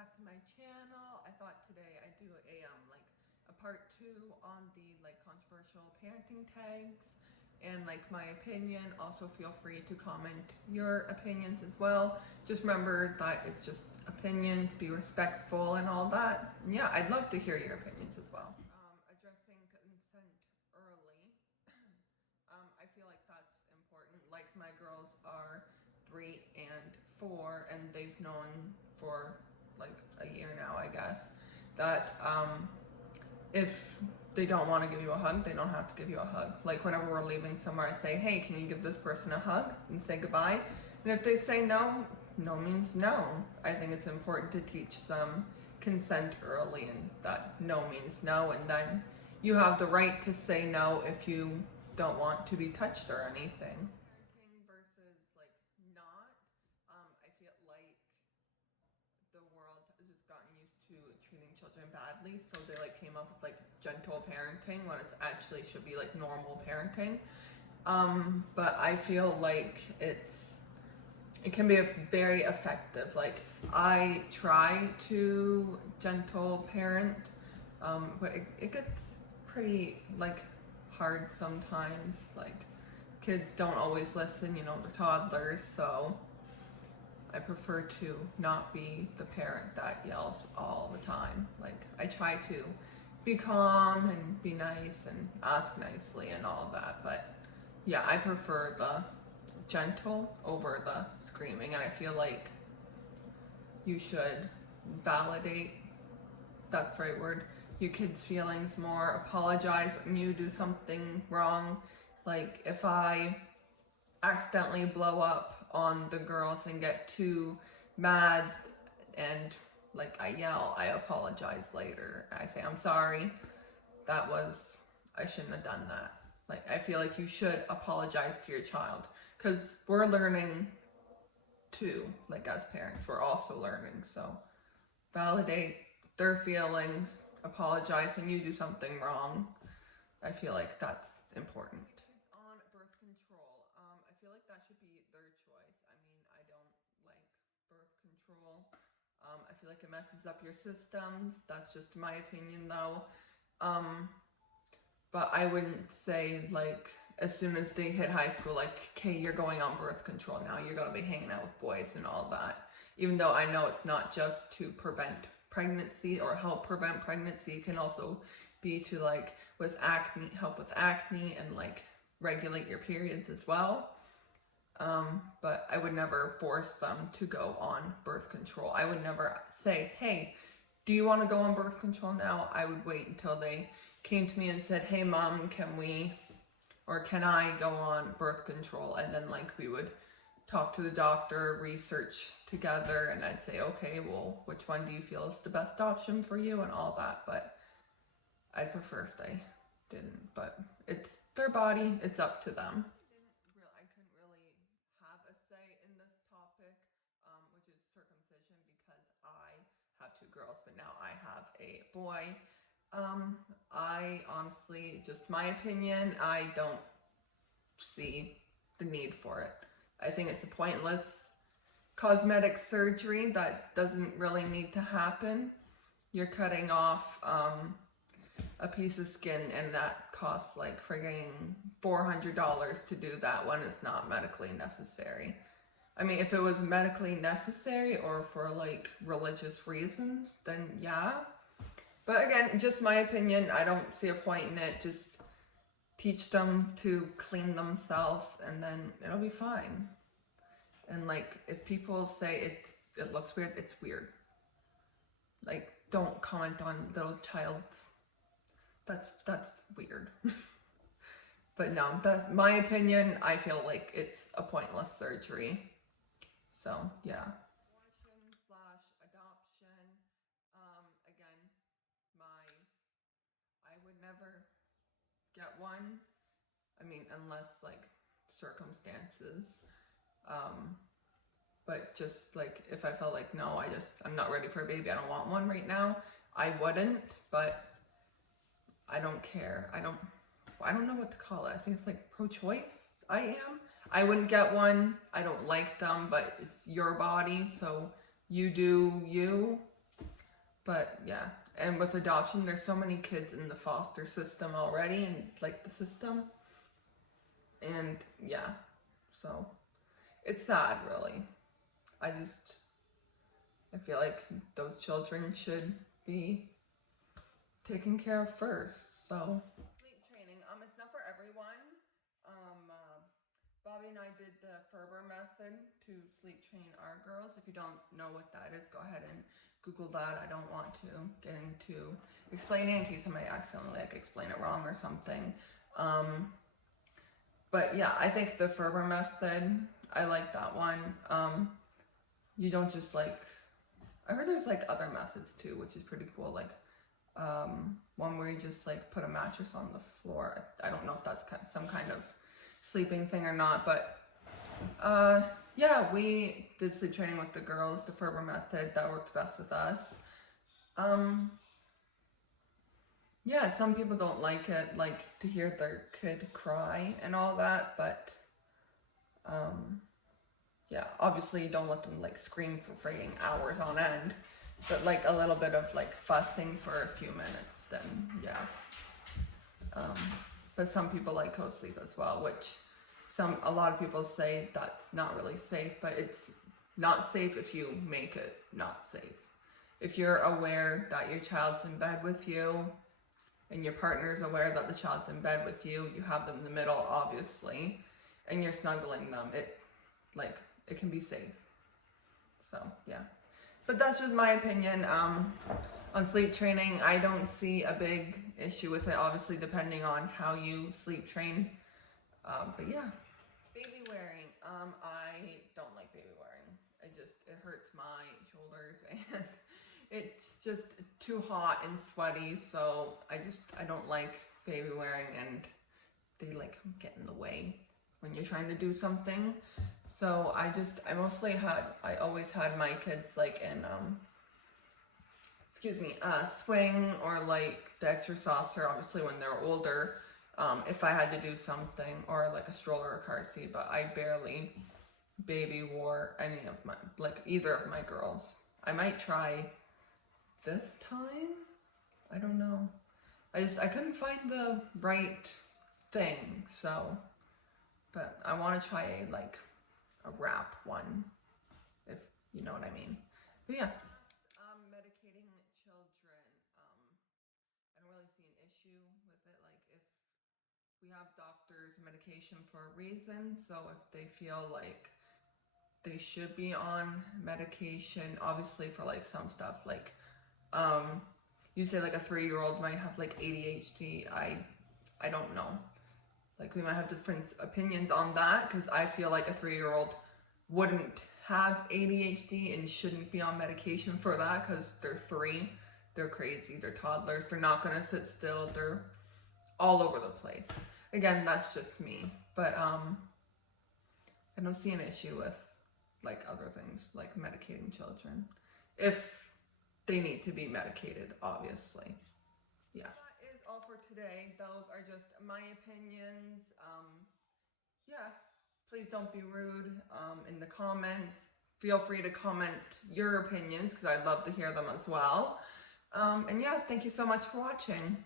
back to my channel. I thought today I'd do a part 2 on the controversial parenting tags and my opinion. Also feel free to comment your opinions as well. Just remember that it's just opinions, be respectful and all that. And yeah, I'd love to hear your opinions as well. Addressing consent early. I feel like that's important. Like my girls are 3 and 4 and they've known for a year now, I guess, that if they don't want to give you a hug, they don't have to give you a hug. Like whenever we're leaving somewhere, I say, hey, can you give this person a hug and say goodbye? And if they say no, no means no. I think it's important to teach them consent early and that no means no, and then you have the right to say no if you don't want to be touched or anything. Parenting versus not, I feel like the world has just gotten used to treating children badly, so they came up with gentle parenting when it's actually should be normal parenting. But I feel like it can be very effective. I try to gentle parent, but it gets pretty hard sometimes. Kids don't always listen, they're toddlers, so I prefer to not be the parent that yells all the time. I try to be calm and be nice and ask nicely and all that, but yeah, I prefer the gentle over the screaming, and I feel like you should validate, that's the right word, your kids' feelings more, apologize when you do something wrong. If I accidentally blow up on the girls and get too mad and I yell, I apologize later. I say, I'm sorry, I shouldn't have done that. I feel like you should apologize to your child, because we're learning too, as parents, we're also learning. So validate their feelings, apologize when you do something wrong. I feel like that's important. On birth control, I feel like that should be their choice. I mean, I don't like birth control. I feel like it messes up your systems. That's just my opinion though. But I wouldn't say as soon as they hit high school, okay, you're going on birth control now, you're gonna be hanging out with boys and all that. Even though I know it's not just to prevent pregnancy or help prevent pregnancy, it can also be to with acne, help with acne and regulate your periods as well. But I would never force them to go on birth control. I would never say, hey, do you want to go on birth control now? I would wait until they came to me and said, hey mom, can I go on birth control? And then we would talk to the doctor, research together, and I'd say, okay, well, which one do you feel is the best option for you and all that. But I'd prefer if they didn't, but it's their body, it's up to them. I couldn't really have a say in this topic, which is circumcision, because I have 2 girls, but now I have a boy. I honestly, just my opinion, I don't see the need for it. I think it's a pointless cosmetic surgery that doesn't really need to happen. You're cutting off a piece of skin, and that costs friggin' $400 to do that when it's not medically necessary. I mean, if it was medically necessary or for religious reasons, then yeah. But again, just my opinion, I don't see a point in it. Just teach them to clean themselves and then it'll be fine. And if people say it looks weird, it's weird. Don't comment on the child's, that's weird. But no, that's my opinion. I feel like it's a pointless surgery. So yeah. Abortion/adoption. Again, I would never get one. I mean, unless circumstances. But just if I felt no, I'm not ready for a baby, I don't want one right now, I wouldn't. But I don't care. I don't know what to call it. I think it's pro-choice. I wouldn't get one. I don't like them, but it's your body, so you do you. But yeah, and with adoption, there's so many kids in the foster system already, and like the system, and yeah, so it's sad, really. I feel like those children should be taken care of first. So sleep training, it's not for everyone. Bobby and I did the Ferber method to sleep train our girls. If you don't know what that is, go ahead and Google that. I don't want to get into explaining in case I might accidentally like explain it wrong or something. But yeah, I think the Ferber method, I like that one. You don't just like, I heard there's like other methods too, which is pretty cool. Like one where you just like put a mattress on the floor. I don't know if that's some kind of sleeping thing or not, but yeah, we did sleep training with the girls, the Ferber method. That worked best with us. Yeah, some people don't like it, like to hear their kid cry and all that, but yeah, obviously don't let them like scream for freaking hours on end, but like a little bit of like fussing for a few minutes, then yeah. But some people like co-sleep as well, which a lot of people say that's not really safe, but it's not safe if you make it not safe. If you're aware that your child's in bed with you and your partner's aware that the child's in bed with you, you have them in the middle, obviously, and you're snuggling them, it can be safe. So yeah, but that's just my opinion on sleep training. I don't see a big issue with it, obviously depending on how you sleep train. But yeah, baby wearing. I don't like baby wearing. It hurts my shoulders and it's just too hot and sweaty. So I don't like baby wearing, and they like get in the way when you're trying to do something. So I always had my kids like in, swing or like the Exerciser, obviously when they're older, if I had to do something, or like a stroller or car seat, but I barely baby wore either of my girls. I might try this time. I don't know. I couldn't find the right thing, so, but I want to try a wrap one, if you know what I mean. But yeah. Medicating children. I don't really see an issue with it. Like, if we have doctors medication for a reason, so if they feel like they should be on medication, obviously for like some stuff, like you say like a 3-year-old might have like ADHD. I don't know. Like, we might have different opinions on that, because I feel like a 3-year-old wouldn't have ADHD and shouldn't be on medication for that, because they're 3. They're crazy. They're toddlers. They're not going to sit still. They're all over the place. Again, that's just me. But I don't see an issue with like other things, like medicating children, if they need to be medicated, obviously. Yeah. That is all for today. Those are just my opinions. Yeah, please don't be rude in the comments. Feel free to comment your opinions, because I'd love to hear them as well. And yeah, thank you so much for watching.